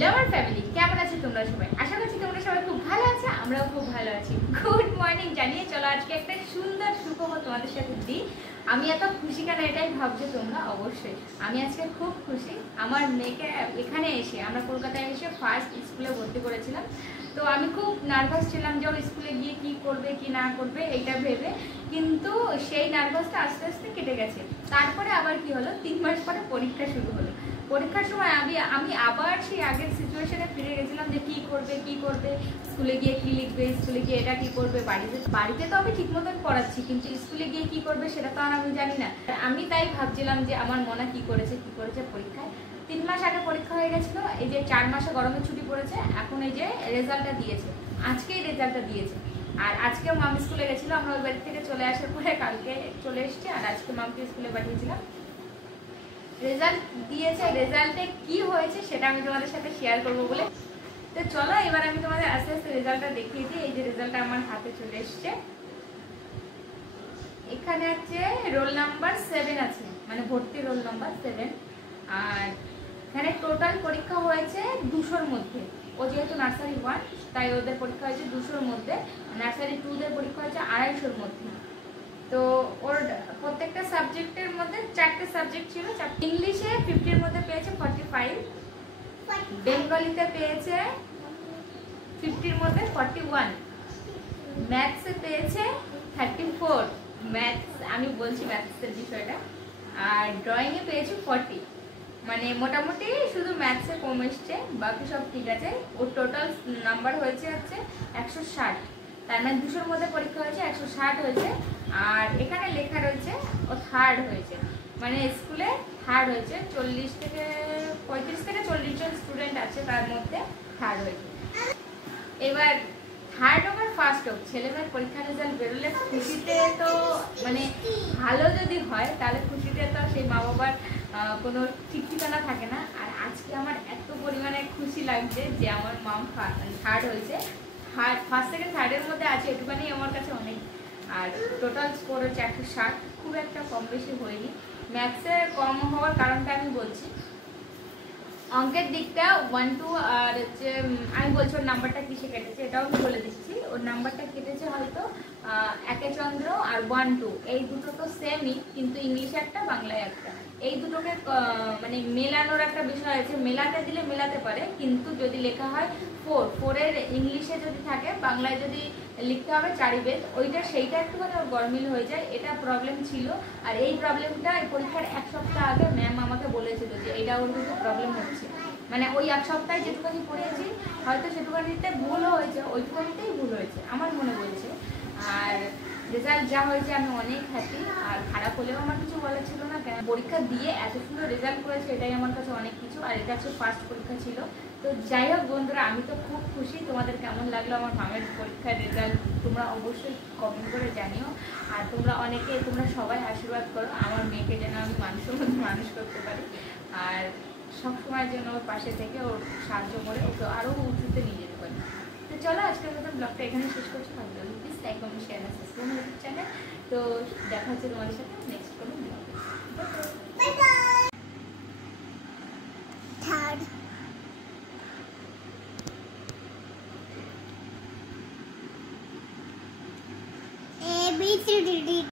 Hello আমার family, কেমন আছো তোমরা সবাই? আশা করছি তোমরা সবাই খুব ভালো আছো, আমরাও খুব ভালো আছি। গুড মর্নিং জানিয়ে চলো আজকে একটা সুন্দর সুখবর তোমাদের সাথে দিই। আমি এত খুশি কেন এটাই ভাবছো তোমরা? অবশ্যই আমি আজকে খুব খুশি। আমার মেয়েকে এখানে এসে, আমরা কলকাতায় এসে ফার্স্ট স্কুলে ভর্তি করেছিলাম। তো আমি খুব নার্ভাস ছিলাম যে ওর স্কুলে গিয়ে কী করবে কি না করবে এইটা ভেবে, কিন্তু সেই নার্ভাসটা আস্তে আস্তে কেটে গেছে। তারপরে আবার কি হলো, 3 মাস পরে পরীক্ষা শুরু হলো। পরীক্ষার সময় আমি আবার সেই আগের সিচুয়েশনে ফিরে গেছিলাম যে কি করবে, স্কুলে গিয়ে কি লিখবে, স্কুলে গিয়ে এটা কি করবে। বাড়িতে তো আমি ঠিক মতন পড়াচ্ছি, কিন্তু স্কুলে গিয়ে কি করবে সেটা তো আর আমি জানি না। আমি তাই ভাবছিলাম যে আমার মনে কি করেছে পরীক্ষায়। 3 মাস আগে পরীক্ষা হয়ে গেছিল, এই যে 4 মাসে গরমের ছুটি পড়েছে, এখন এই যে রেজাল্টটা দিয়েছে, আজকেই রেজাল্টটা দিয়েছে। আর আজকেও মাম স্কুলে গেছিলো, আমরা ওই বাড়ি থেকে চলে আসার পরে কালকে চলে এসছি, আর আজকে মামকে স্কুলে পাঠিয়েছিলাম। রেজাল্ট দিয়েছে, রেজাল্টে কি হয়েছে সেটা আমি তোমাদের সাথে শেয়ার করবো বলে। তো চলো এবার আমি তোমাদের আস্তে আস্তে রেজাল্টটা দেখিয়ে দিই। এই যে রেজাল্টটা আমার হাতে চলে এসছে, এখানে আছে রোল নাম্বার 7 আছে, মানে ভর্তি রোল নাম্বার 7। আর এখানে টোটাল পরীক্ষা হয়েছে 200-র মধ্যে। ও যেহেতু নার্সারি 1 তাই ওদের পরীক্ষা হয়েছে 200-র মধ্যে, নার্সারি 2-দের পরীক্ষা হয়েছে 250-র মধ্যে। তো ওর প্রত্যেকটা সাবজেক্টের মধ্যে 4টে সাবজেক্ট ছিল। ইংলিশে 50-র মধ্যে পেয়েছে 45, বেঙ্গলিতে পেয়েছে 50-র মধ্যে 41, ম্যাথসে পেয়েছে 34, ম্যাথস আমি বলছি ম্যাথসের বিষয়টা, আর ড্রয়িংয়ে পেয়েছে 40। মানে মোটামুটি শুধু ম্যাথসে কম এসছে, বাকি সব ঠিক আছে। ওর টোটাল নাম্বার হয়েছে 160, তার মানে 200-র মধ্যে পরীক্ষা হয়েছে, 160 হয়েছে। আর এখানে লেখা রয়েছে ও থার্ড হয়েছে, মানে স্কুলে থার্ড হয়েছে। 35 থেকে 40 জন স্টুডেন্ট আছে, তার মধ্যে থার্ড হয়েছে। এবার থার্ড হোক আর ফার্স্ট হোক, ছেলেমেয়ের পরীক্ষার রেজাল্ট বেরোলে খুশিতে তো মানে ভালো যদি হয় তাহলে খুশিতে তো সেই মা বাবার কোনো ঠিক ঠিকানা থাকে না। আর আজকে আমার এত পরিমাণে খুশি লাগছে যে আমার মাম থার্ড হয়েছে। ফার্স্ট সেকেন্ড থার্ডের মধ্যে আছে, এটুখানি আমার কাছে অনেক। আর টোটাল স্কোর হচ্ছে 160, খুব একটা কম বেশি হয়নি। ম্যাথসে কম হওয়ার কারণটা আমি বলছি। অঙ্কের দিকটা 1 2 আর হচ্ছে আমি বলছি ওর নাম্বারটা কিসে কেটেছে এটাও আমি বলে দিচ্ছি। ওর নাম্বারটা কেটেছে হয়তো একে চন্দ্র আর 1 2, এই দুটো তো সেমই, কিন্তু ইংলিশে একটা বাংলায় একটা, এই দুটোকে মানে মেলানোর একটা বিষয় আছে। মেলাতে দিলে মেলাতে পারে, কিন্তু যদি লেখা হয় 4-4-এর ইংলিশে যদি থাকে, বাংলায় যদি লিখতে হবে চারিবেদ, সেইটা একটুখানি ওর গরমিল হয়ে যায়, এটা প্রবলেম ছিল। আর এই প্রবলেমটা এই পরীক্ষার 1 সপ্তাহ আগে ম্যাম আমাকে বলেছিল যে এটা ওর কিছু প্রবলেম হচ্ছে। মানে ওই 1 সপ্তাহে যেটুখানি পড়িয়েছি হয়তো সেটুখানিতে ভুলও হয়েছে, ওইটুখানিতেই ভুল হয়েছে আমার মনে বলছে। আর রেজাল্ট যা হয়েছে আমি অনেক হ্যাপি। আর খারাপ হলেও আমার কিছু বলার ছিল না, কেন পরীক্ষা দিয়ে এত সুন্দর রেজাল্ট করেছে এটাই আমার কাছে অনেক কিছু। আর এটা হচ্ছে ফার্স্ট পরীক্ষা ছিল। তো যাই হোক বন্ধুরা, আমি তো খুব খুশি। তোমাদের কেমন লাগলো আমার মামের পরীক্ষার রেজাল্ট তোমরা অবশ্যই কমেন্ট করে জানিও। আর তোমরা সবাই আশীর্বাদ করো আমার মেয়েকে যেন আমি মানুষের মধ্যে মানুষ করতে পারি, আর সবসময় যেন ওর পাশে থেকে ওর সাহায্য করে ওকে আরও উঁচুতে নিয়ে যেতে পারি। তো চলো আজকের মতো ব্লগটা এখানে শেষ করছি। ভালো লাগলো প্লিজ লাইক কমেন্ট শেয়ার আর সাবস্ক্রাইব আমার ইউটিউব চ্যানেল। তো দেখা হচ্ছে তোমাদের সাথে নেক্সট কোনো ব্লগে। Bye bye. Third A B C D D